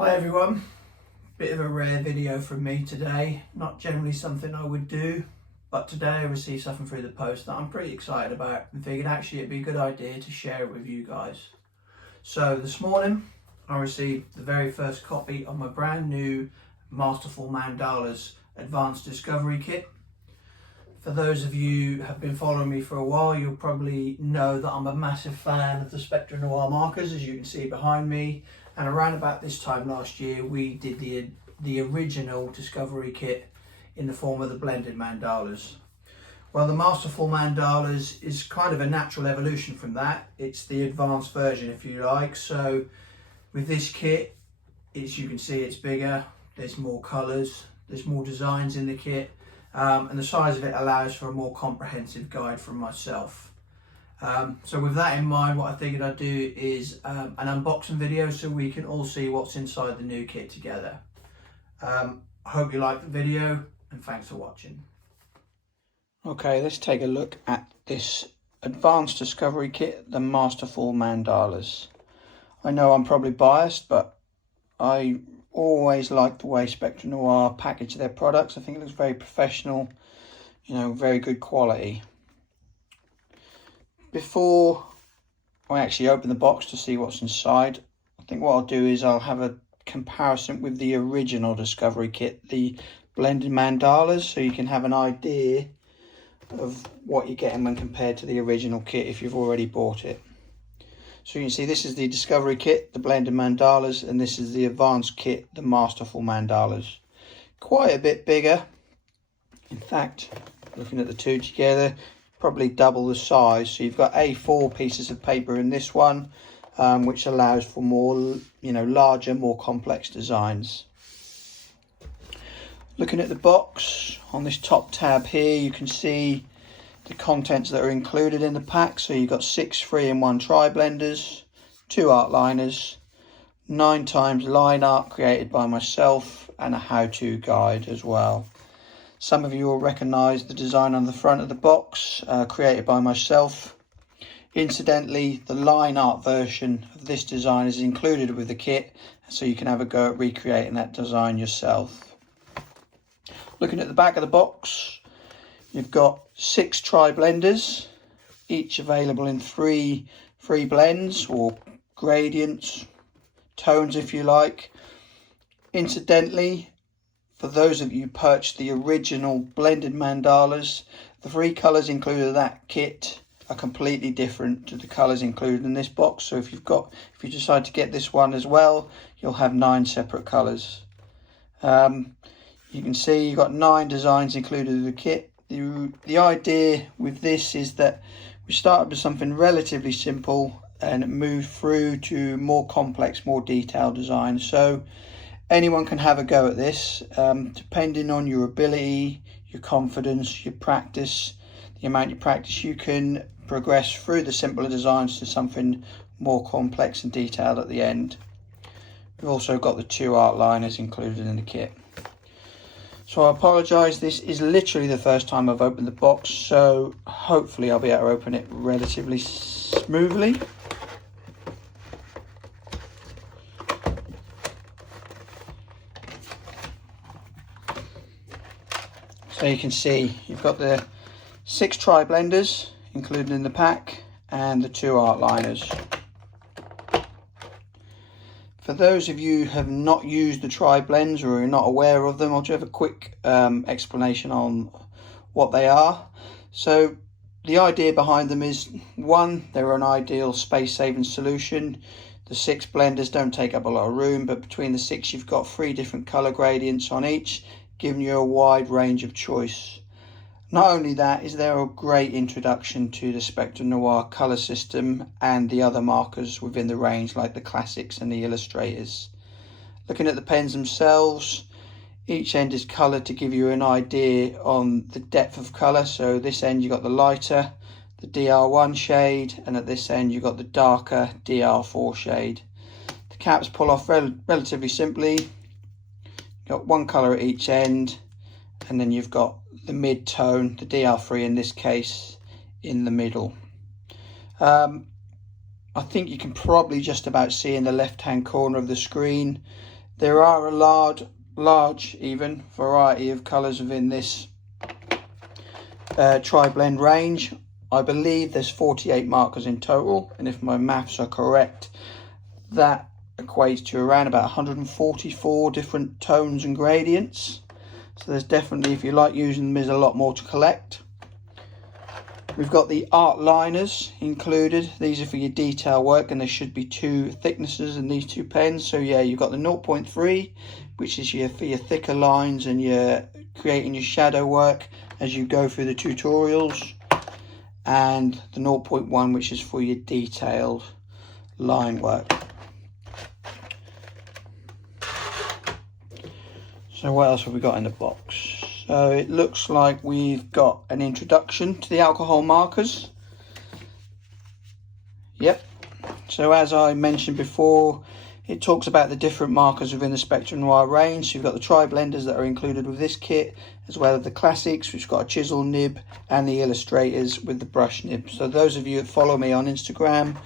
Hi everyone, bit of a rare video from me today, not generally something I would do, but today I received something through the post that I'm pretty excited about and figured actually it'd be a good idea to share it with you guys. So this morning I received the very first copy of my brand new Masterful Mandalas Advanced Discovery Kit. For those of you who have been following me for a while, you'll probably know that I'm a massive fan of the Spectre Noir markers, as you can see behind me. And around about this time last year, we did the original Discovery Kit in the form of the blended mandalas. Well, the Masterful Mandalas is kind of a natural evolution from that. It's the advanced version, if you like. So with this kit, as you can see, it's bigger, there's more colours, there's more designs in the kit. And the size of it allows for a more comprehensive guide from myself. So with that in mind, what I figured I'd do is an unboxing video so we can all see what's inside the new kit together. I hope you like the video and thanks for watching. Okay, let's take a look at this Advanced Discovery Kit, the Masterful Mandalas. I know I'm probably biased, but I always like the way Spectre Noir package their products. I think it looks very professional, you know, very good quality. Before I actually open the box to see what's inside, I think what I'll do is I'll have a comparison with the original Discovery Kit, the blended mandalas, so you can have an idea of what you're getting when compared to the original kit if you've already bought it. So you can see this is the Discovery Kit, the blended mandalas, and this is the Advanced Kit, the Masterful Mandalas. Quite a bit bigger. In fact, looking at the two together, probably double the size. So you've got A4 pieces of paper in this one, which allows for more, larger, more complex designs. Looking at the box, on this top tab here, you can see the contents that are included in the pack. So you've got 6 3-in-1 tri-blenders, 2 art liners, 9 times line art created by myself, and a how-to guide as well. Some of you will recognise the design on the front of the box, created by myself. Incidentally, the line art version of this design is included with the kit, so you can have a go at recreating that design yourself. Looking at the back of the box, you've got 6 tri-blenders, each available in three blends or gradients, tones if you like. Incidentally, for those of you who purchased the original blended mandalas, the 3 colours included in that kit are completely different to the colours included in this box. So if you decide to get this one as well, you'll have 9 separate colours. You can see you've got 9 designs included in the kit. The idea with this is that we started with something relatively simple and moved through to more complex, more detailed designs. So anyone can have a go at this, depending on your ability, your confidence, your practice, the amount you practice. You can progress through the simpler designs to something more complex and detailed at the end. We've also got the 2 art liners included in the kit. So I apologise, this is literally the first time I've opened the box, so hopefully I'll be able to open it relatively smoothly. So you can see you've got the 6 tri-blenders included in the pack and the 2 art liners. For those of you who have not used the tri-blends or are not aware of them, I'll just have a quick explanation on what they are. So the idea behind them is, one, they're an ideal space-saving solution. The 6 blenders don't take up a lot of room, but between the 6 you've got 3 different colour gradients on each, giving you a wide range of choice. Not only that, is there a great introduction to the Spectre Noir colour system and the other markers within the range, like the classics and the illustrators. Looking at the pens themselves, each end is coloured to give you an idea on the depth of colour. So this end you've got the lighter, the DR1 shade, and at this end you've got the darker DR4 shade. The caps pull off relatively simply. You've got 1 colour at each end, and then you've got the mid-tone, the DR3 in this case, in the middle. I think you can probably just about see in the left hand corner of the screen There are a large even variety of colours within this tri-blend range. I believe there's 48 markers in total, and if my maths are correct, that equates to around about 144 different tones and gradients. So there's definitely, if you like using them, there's a lot more to collect. We've got the art liners included. These are for your detail work, and there should be 2 thicknesses in these 2 pens. So yeah, you've got the 0.3, which is for your thicker lines and your creating your shadow work as you go through the tutorials, and the 0.1, which is for your detailed line work. So what else have we got in the box? So it looks like we've got an introduction to the alcohol markers. Yep. So as I mentioned before, it talks about the different markers within the Spectrum Noir range. So you've got the tri-blenders that are included with this kit, as well as the classics, which got a chisel nib, and the illustrators with the brush nib. So those of you that follow me on Instagram,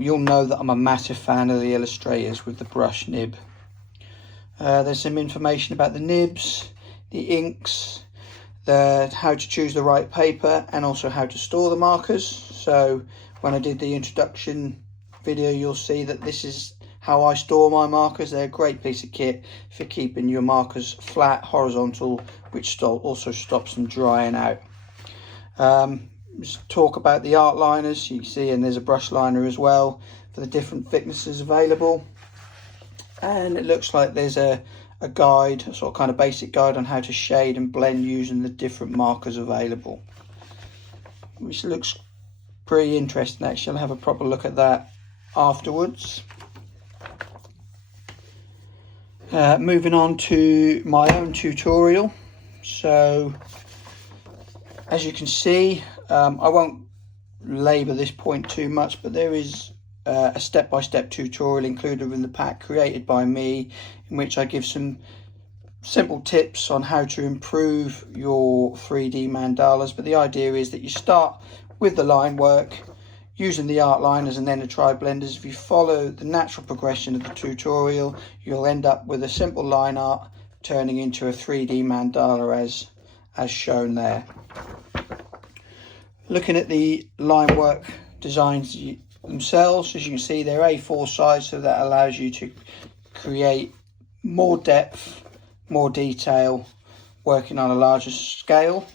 you'll know that I'm a massive fan of the illustrators with the brush nib. There's some information about the nibs, the inks, how to choose the right paper, and also how to store the markers. So when I did the introduction video, you'll see that this is how I store my markers. They're a great piece of kit for keeping your markers flat, horizontal, which also stops them drying out. Just talk about the art liners. You can see, and there's a brush liner as well for the different thicknesses available. And it looks like there's a guide, a sort of kind of basic guide on how to shade and blend using the different markers available, which looks pretty interesting actually. I'll have a proper look at that afterwards. Moving on to my own tutorial. So as you can see, I won't labour this point too much, but there is a step-by-step tutorial included in the pack created by me, in which I give some simple tips on how to improve your 3D mandalas. But the idea is that you start with the line work using the art liners and then the tri-blenders. If you follow the natural progression of the tutorial, you'll end up with a simple line art turning into a 3D mandala as shown there. Looking at the line work designs themselves, as you can see, they're A4 size, so that allows you to create more depth, more detail, working on a larger scale.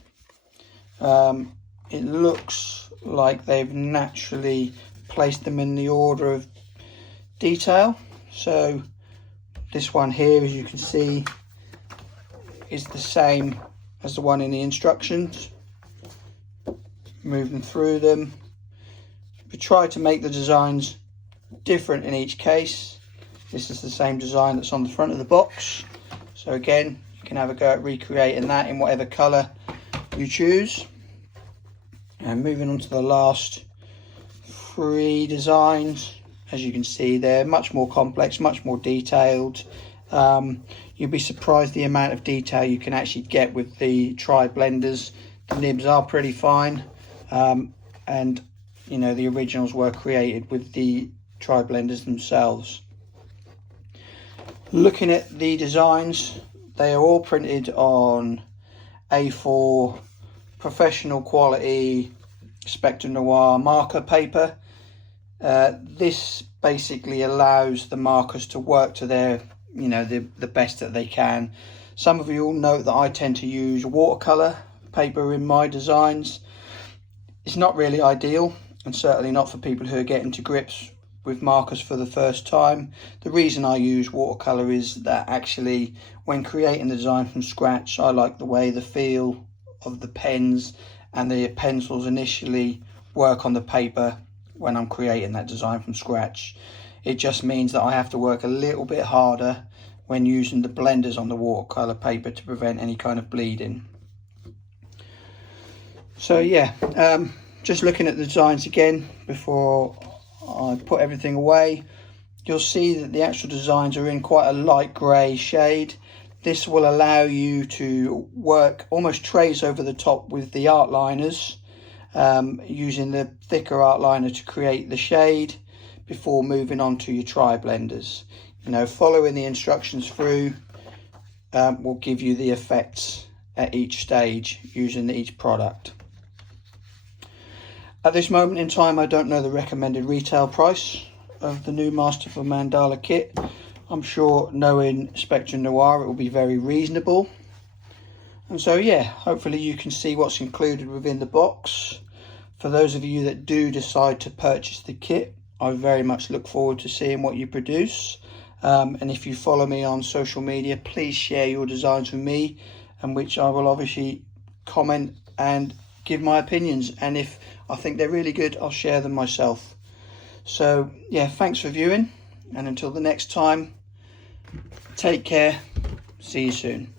It looks like they've naturally placed them in the order of detail. So this one here, as you can see, is the same as the one in the instructions. Moving through them, we try to make the designs different in each case. This is the same design that's on the front of the box, so again, you can have a go at recreating that in whatever colour you choose. And moving on to the last 3 designs, as you can see, they're much more complex, much more detailed. You'll be surprised the amount of detail you can actually get with the tri-blenders. The nibs are pretty fine, and you know, the originals were created with the tri-blenders themselves. Looking at the designs, they are all printed on A4 professional quality Spectrum Noir marker paper. This basically allows the markers to work to their, you know, the best that they can. Some of you will note that I tend to use watercolor paper in my designs. It's not really ideal, and certainly not for people who are getting to grips with markers for the first time. The reason I use watercolor is that actually when creating the design from scratch, I like the way the feel of the pens and the pencils initially work on the paper when I'm creating that design from scratch. It just means that I have to work a little bit harder when using the blenders on the watercolor paper to prevent any kind of bleeding. So yeah, just looking at the designs again before I put everything away, you'll see that the actual designs are in quite a light grey shade. This will allow you to work, almost trace over the top with the art liners, using the thicker art liner to create the shade before moving on to your tri-blenders. following the instructions through will give you the effects at each stage using each product. At this moment in time, I don't know the recommended retail price of the new Masterful Mandala kit. I'm sure, knowing Spectrum Noir, it will be very reasonable. And so yeah, hopefully you can see what's included within the box. For those of you that do decide to purchase the kit, I very much look forward to seeing what you produce. And if you follow me on social media, please share your designs with me, and which I will obviously comment and give my opinions. And if I think they're really good, I'll share them myself. So yeah, thanks for viewing, and until the next time, take care. See you soon.